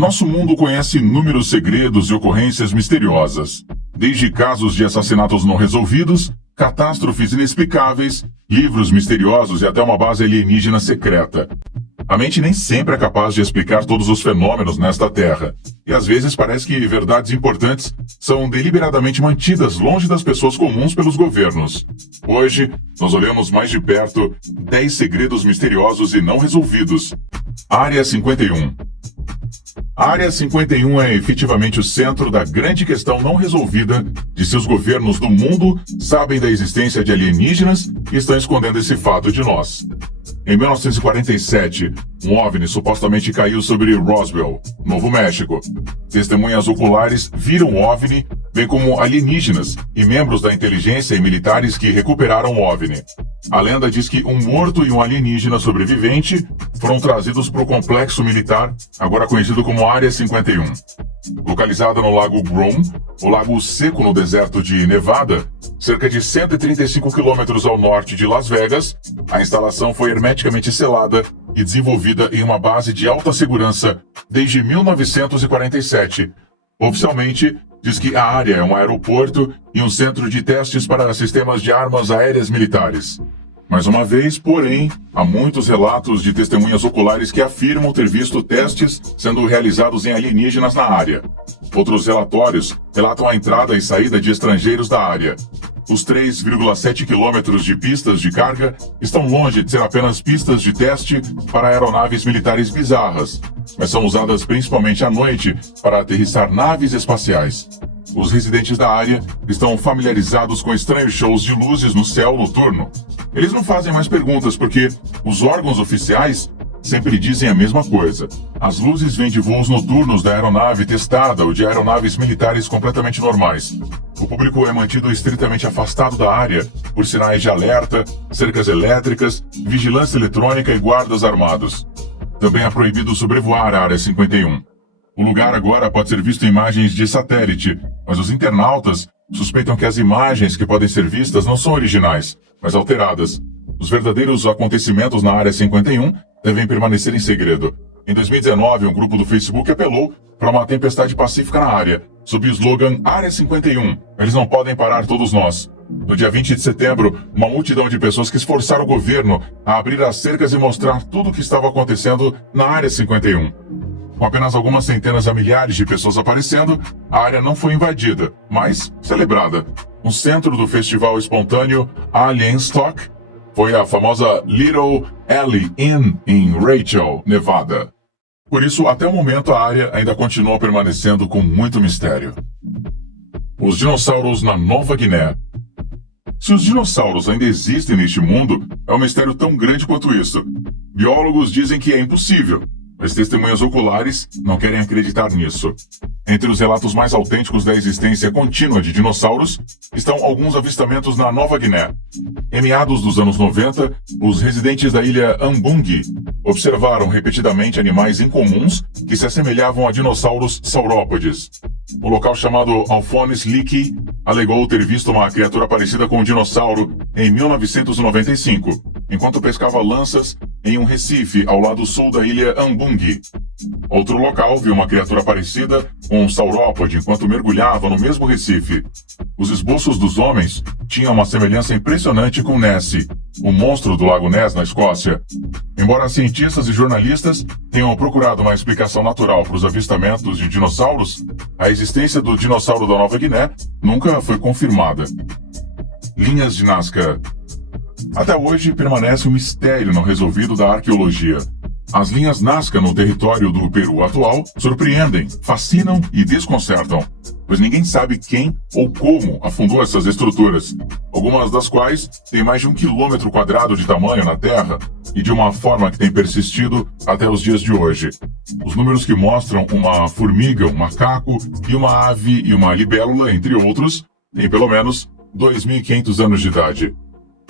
Nosso mundo conhece inúmeros segredos e ocorrências misteriosas, desde casos de assassinatos não resolvidos, catástrofes inexplicáveis, livros misteriosos e até uma base alienígena secreta. A mente nem sempre é capaz de explicar todos os fenômenos nesta Terra, e às vezes parece que verdades importantes são deliberadamente mantidas longe das pessoas comuns pelos governos. Hoje, nós olhamos mais de perto 10 segredos misteriosos e não resolvidos. Área 51. A Área 51 é efetivamente o centro da grande questão não resolvida de se os governos do mundo sabem da existência de alienígenas e estão escondendo esse fato de nós. Em 1947, um OVNI supostamente caiu sobre Roswell, Novo México. Testemunhas oculares viram o OVNI, bem como alienígenas e membros da inteligência e militares que recuperaram o OVNI. A lenda diz que um morto e um alienígena sobrevivente foram trazidos para o complexo militar, agora conhecido como Área 51. Localizada no Lago Groom, o lago seco no deserto de Nevada, cerca de 135 quilômetros ao norte de Las Vegas, a instalação foi hermeticamente selada e desenvolvida em uma base de alta segurança desde 1947. Oficialmente, diz que a área é um aeroporto e um centro de testes para sistemas de armas aéreas militares. Mais uma vez, porém, há muitos relatos de testemunhas oculares que afirmam ter visto testes sendo realizados em alienígenas na área. Outros relatórios relatam a entrada e saída de estrangeiros da área. Os 3,7 quilômetros de pistas de carga estão longe de ser apenas pistas de teste para aeronaves militares bizarras, mas são usadas principalmente à noite para aterrissar naves espaciais. Os residentes da área estão familiarizados com estranhos shows de luzes no céu noturno. Eles não fazem mais perguntas porque os órgãos oficiais sempre dizem a mesma coisa. As luzes vêm de voos noturnos da aeronave testada ou de aeronaves militares completamente normais. O público é mantido estritamente afastado da área por sinais de alerta, cercas elétricas, vigilância eletrônica e guardas armados. Também é proibido sobrevoar a Área 51. O lugar agora pode ser visto em imagens de satélite, mas os internautas suspeitam que as imagens que podem ser vistas não são originais, mas alteradas. Os verdadeiros acontecimentos na Área 51 devem permanecer em segredo. Em 2019, um grupo do Facebook apelou para uma tempestade pacífica na área, sob o slogan Área 51, eles não podem parar todos nós. No dia 20 de setembro, uma multidão de pessoas quis forçar o governo a abrir as cercas e mostrar tudo o que estava acontecendo na Área 51. Com apenas algumas centenas a milhares de pessoas aparecendo, a área não foi invadida, mas celebrada. No centro do festival espontâneo Alien Stock foi a famosa Little Alley Inn em Rachel, Nevada. Por isso, até o momento, a área ainda continua permanecendo com muito mistério. Os dinossauros na Nova Guiné. Se os dinossauros ainda existem neste mundo, é um mistério tão grande quanto isso. Biólogos dizem que é impossível, mas testemunhas oculares não querem acreditar nisso. Entre os relatos mais autênticos da existência contínua de dinossauros estão alguns avistamentos na Nova Guiné. Em meados dos anos 90, os residentes da ilha Ambungi observaram repetidamente animais incomuns que se assemelhavam a dinossauros saurópodes. O local chamado Alphonse Leakey alegou ter visto uma criatura parecida com um dinossauro em 1995, enquanto pescava lanças em um recife ao lado sul da ilha Ambungi. Outro local viu uma criatura parecida com um saurópode enquanto mergulhava no mesmo recife. Os esboços dos homens tinham uma semelhança impressionante com Nessie, o monstro do Lago Ness na Escócia. Embora cientistas e jornalistas tenham procurado uma explicação natural para os avistamentos de dinossauros, a existência do dinossauro da Nova Guiné nunca foi confirmada. Linhas de Nazca. Até hoje permanece um mistério não resolvido da arqueologia. As linhas Nazca no território do Peru atual surpreendem, fascinam e desconcertam, pois ninguém sabe quem ou como afundou essas estruturas, algumas das quais têm mais de 1 quilômetro quadrado de tamanho na Terra e de uma forma que tem persistido até os dias de hoje. Os números que mostram uma formiga, um macaco e uma ave e uma libélula, entre outros, têm pelo menos 2.500 anos de idade.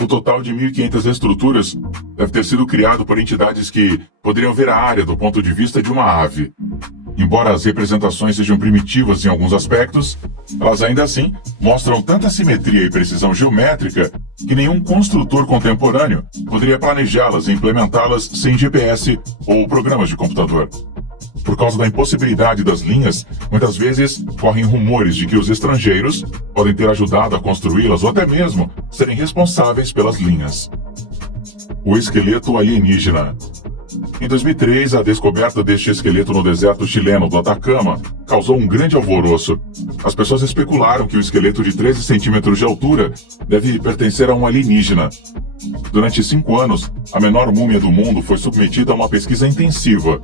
O total de 1.500 estruturas deve ter sido criado por entidades que poderiam ver a área do ponto de vista de uma ave. Embora as representações sejam primitivas em alguns aspectos, elas ainda assim mostram tanta simetria e precisão geométrica que nenhum construtor contemporâneo poderia planejá-las e implementá-las sem GPS ou programas de computador. Por causa da impossibilidade das linhas, muitas vezes correm rumores de que os estrangeiros podem ter ajudado a construí-las ou até mesmo serem responsáveis pelas linhas. O esqueleto alienígena. Em 2003, a descoberta deste esqueleto no deserto chileno do Atacama causou um grande alvoroço. As pessoas especularam que o esqueleto de 13 centímetros de altura deve pertencer a um alienígena. Durante 5 anos, a menor múmia do mundo foi submetida a uma pesquisa intensiva.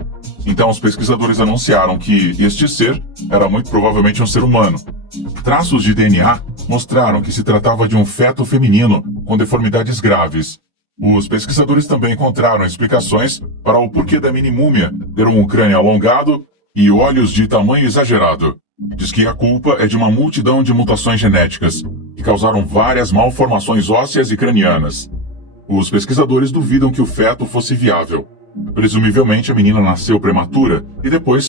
Então, os pesquisadores anunciaram que este ser era muito provavelmente um ser humano. Traços de DNA mostraram que se tratava de um feto feminino com deformidades graves. Os pesquisadores também encontraram explicações para o porquê da mini-múmia ter um crânio alongado e olhos de tamanho exagerado. Diz que a culpa é de uma multidão de mutações genéticas, que causaram várias malformações ósseas e cranianas. Os pesquisadores duvidam que o feto fosse viável. Presumivelmente, a menina nasceu prematura e depois